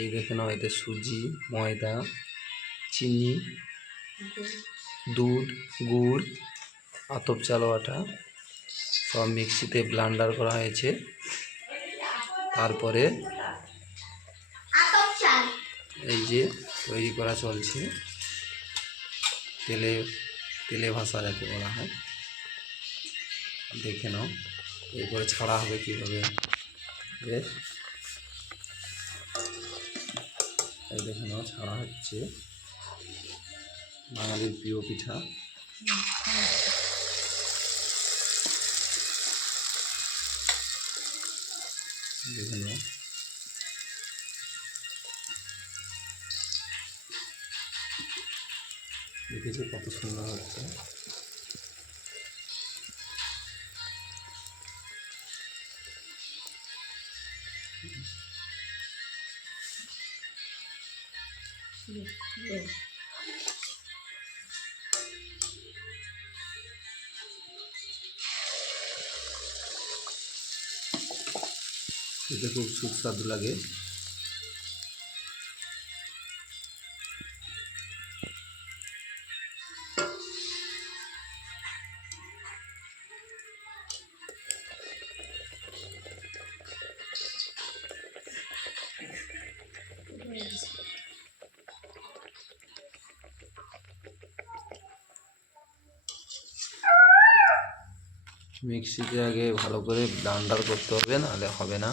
এই দেখে নাও, এতে সুজি, ময়দা, চিনি, দুধ, গুড়, আতপ চাল আটা সব মিক্সিতে ব্লেন্ডার করা হয়েছে। তারপরে এই যে তৈরি করা চলছে, তেলে ভাসা যাকে বলা হয়। দেখে নাও, এরপরে ছাড়া হবে কীভাবে। বেশ, এই দেখে নাও ছাড়া হচ্ছে বাঙালির প্রিয় পিঠা। দেখে নাও, দেখেছো কত সুন্দর হচ্ছে। খেতে খুব সুস্বাদু লাগে। মিক্সিতে আগে ভালো করে ব্লেন্ডার করতে হবে, নাহলে হবে না।